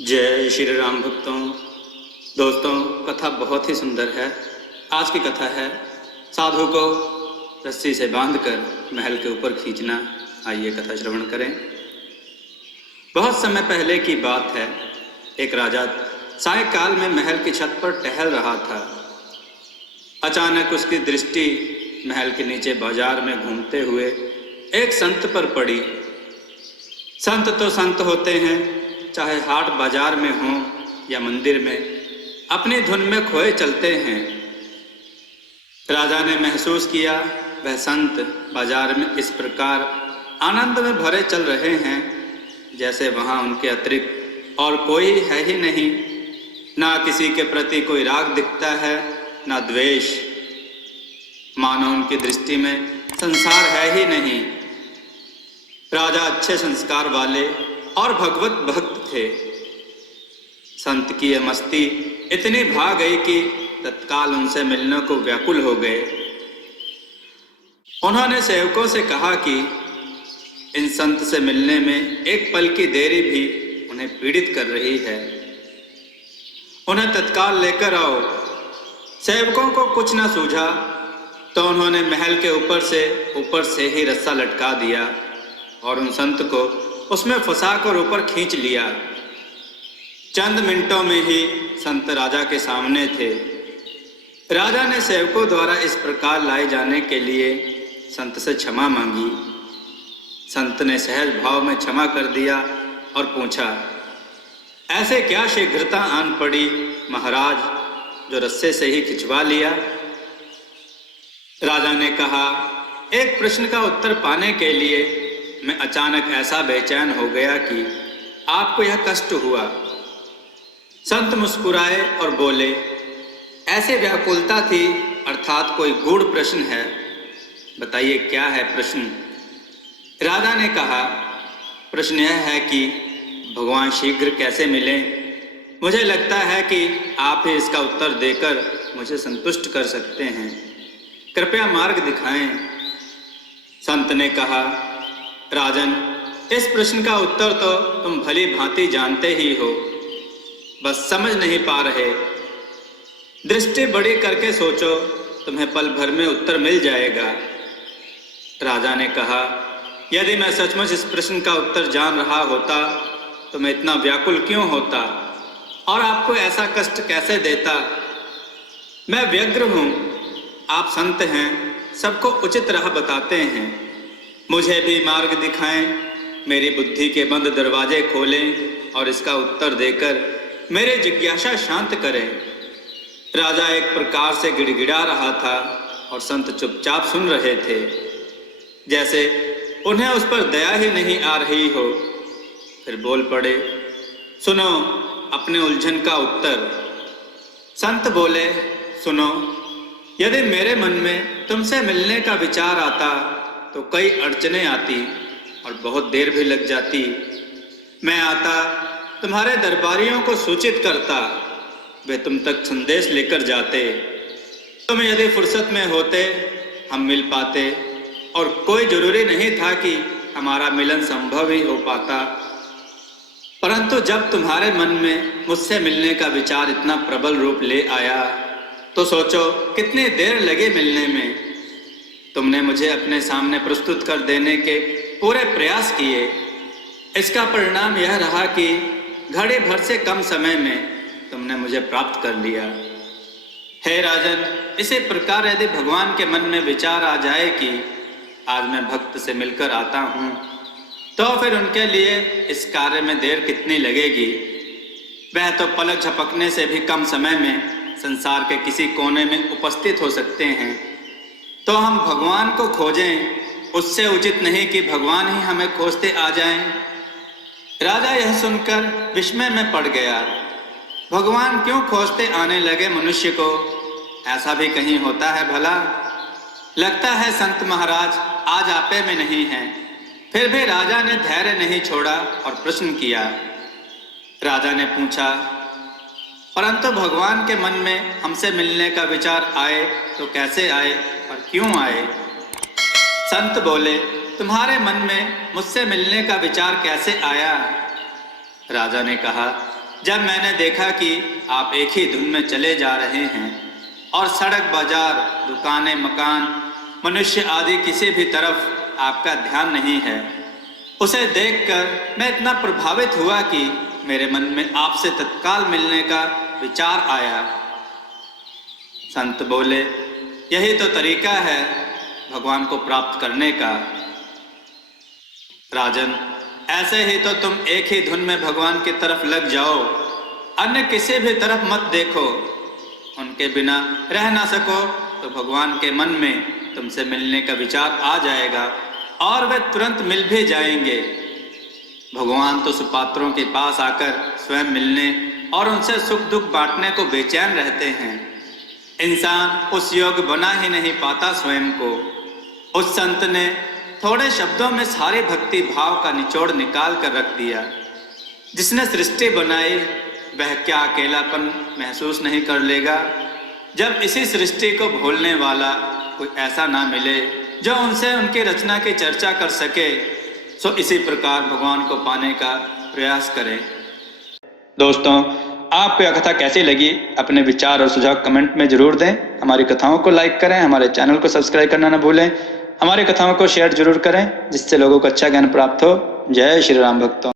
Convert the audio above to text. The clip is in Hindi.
जय श्री राम भक्तों। दोस्तों, कथा बहुत ही सुंदर है। आज की कथा है साधु को रस्सी से बांधकर महल के ऊपर खींचना। आइए कथा श्रवण करें। बहुत समय पहले की बात है। एक राजा सायंकाल में महल की छत पर टहल रहा था। अचानक उसकी दृष्टि महल के नीचे बाजार में घूमते हुए एक संत पर पड़ी। संत तो संत होते हैं, चाहे हाट बाजार में हो या मंदिर में, अपनी धुन में खोए चलते हैं। राजा ने महसूस किया वह संत बाजार में इस प्रकार आनंद में भरे चल रहे हैं जैसे वहाँ उनके अतिरिक्त और कोई है ही नहीं। ना किसी के प्रति कोई राग दिखता है, ना द्वेष। मानो उनकी दृष्टि में संसार है ही नहीं। राजा अच्छे संस्कार वाले और भगवत भक्त थे। संत की यह मस्ती इतनी भा गई कि तत्काल उनसे मिलने को व्याकुल हो गए। उन्होंने सेवकों से कहा कि इन संत से मिलने में एक पल की देरी भी उन्हें पीड़ित कर रही है, उन्हें तत्काल लेकर आओ। सेवकों को कुछ न सूझा तो उन्होंने महल के ऊपर से ही रस्सा लटका दिया और उन संत को उसमें फंसाकर ऊपर खींच लिया। चंद मिनटों में ही संत राजा के सामने थे। राजा ने सेवकों द्वारा इस प्रकार लाए जाने के लिए संत से क्षमा मांगी। संत ने सहज भाव में क्षमा कर दिया और पूछा, ऐसे क्या शीघ्रता आन पड़ी महाराज, जो रस्से से ही खिंचवा लिया? राजा ने कहा, एक प्रश्न का उत्तर पाने के लिए मैं अचानक ऐसा बेचैन हो गया कि आपको यह कष्ट हुआ। संत मुस्कुराए और बोले, ऐसे व्याकुलता थी अर्थात कोई गूढ़ प्रश्न है, बताइए क्या है प्रश्न? राजा ने कहा, प्रश्न यह है कि भगवान शीघ्र कैसे मिलें? मुझे लगता है कि आप ही इसका उत्तर देकर मुझे संतुष्ट कर सकते हैं, कृपया मार्ग दिखाएं। संत ने कहा, राजन, इस प्रश्न का उत्तर तो तुम भली भांति जानते ही हो, बस समझ नहीं पा रहे। दृष्टि बड़ी करके सोचो, तुम्हें पल भर में उत्तर मिल जाएगा। राजा ने कहा, यदि मैं सचमुच इस प्रश्न का उत्तर जान रहा होता तो मैं इतना व्याकुल क्यों होता और आपको ऐसा कष्ट कैसे देता? मैं व्यग्र हूँ, आप संत हैं, सबको उचित राह बताते हैं। मुझे भी मार्ग दिखाएं, मेरी बुद्धि के बंद दरवाजे खोलें और इसका उत्तर देकर मेरे जिज्ञासा शांत करें। राजा एक प्रकार से गिड़गिड़ा रहा था और संत चुपचाप सुन रहे थे, जैसे उन्हें उस पर दया ही नहीं आ रही हो। फिर बोल पड़े, सुनो अपने उलझन का उत्तर। संत बोले, सुनो, यदि मेरे मन में तुमसे मिलने का विचार आता तो कई अड़चने आती और बहुत देर भी लग जाती। मैं आता, तुम्हारे दरबारियों को सूचित करता, वे तुम तक संदेश लेकर जाते। तुम यदि फुर्सत में होते हम मिल पाते और कोई जरूरी नहीं था कि हमारा मिलन संभव ही हो पाता। परंतु जब तुम्हारे मन में मुझसे मिलने का विचार इतना प्रबल रूप ले आया तो सोचो कितनी देर लगी मिलने में। तुमने मुझे अपने सामने प्रस्तुत कर देने के पूरे प्रयास किए। इसका परिणाम यह रहा कि घड़ी भर से कम समय में तुमने मुझे प्राप्त कर लिया। हे राजन, इसी प्रकार यदि भगवान के मन में विचार आ जाए कि आज मैं भक्त से मिलकर आता हूँ, तो फिर उनके लिए इस कार्य में देर कितनी लगेगी? वह तो पलक झपकने से भी कम समय में संसार के किसी कोने में उपस्थित हो सकते हैं। तो हम भगवान को खोजें, उससे उचित नहीं कि भगवान ही हमें खोजते आ जाएं। राजा यह सुनकर विस्मय में पड़ गया। भगवान क्यों खोजते आने लगे मनुष्य को? ऐसा भी कहीं होता है भला? लगता है संत महाराज आज आपे में नहीं हैं। फिर भी राजा ने धैर्य नहीं छोड़ा और प्रश्न किया। राजा ने पूछा, परंतु भगवान के मन में हमसे मिलने का विचार आए तो कैसे आए और क्यों आए? संत बोले, तुम्हारे मन में मुझसे मिलने का विचार कैसे आया? राजा ने कहा, जब मैंने देखा कि आप एक ही धुन में चले जा रहे हैं और सड़क, बाजार, दुकानें, मकान, मनुष्य आदि किसी भी तरफ आपका ध्यान नहीं है, उसे देखकर मैं इतना प्रभावित हुआ कि मेरे मन में आपसे तत्काल मिलने का विचार आया। संत बोले, यही तो तरीका है भगवान को प्राप्त करने का। राजन, ऐसे ही तो तुम एक ही धुन में भगवान की तरफ लग जाओ, अन्य किसी भी तरफ मत देखो। उनके बिना रह ना सको तो भगवान के मन में तुमसे मिलने का विचार आ जाएगा और वे तुरंत मिल भी जाएंगे। भगवान तो सुपात्रों के पास आकर स्वयं मिलने और उनसे सुख दुख बांटने को बेचैन रहते हैं। इंसान उस योग्य बना ही नहीं पाता स्वयं को। उस संत ने थोड़े शब्दों में सारे भक्ति भाव का निचोड़ निकाल कर रख दिया। जिसने सृष्टि बनाई वह क्या अकेलापन महसूस नहीं कर लेगा जब इसी सृष्टि को भूलने वाला कोई ऐसा ना मिले जो उनसे उनकी रचना की चर्चा कर सके। सो इसी प्रकार भगवान को पाने का प्रयास करें। दोस्तों, आपको यह कथा कैसी लगी अपने विचार और सुझाव कमेंट में जरूर दें। हमारी कथाओं को लाइक करें, हमारे चैनल को सब्सक्राइब करना न भूलें, हमारी कथाओं को शेयर जरूर करें जिससे लोगों को अच्छा ज्ञान प्राप्त हो। जय श्री राम भक्तों।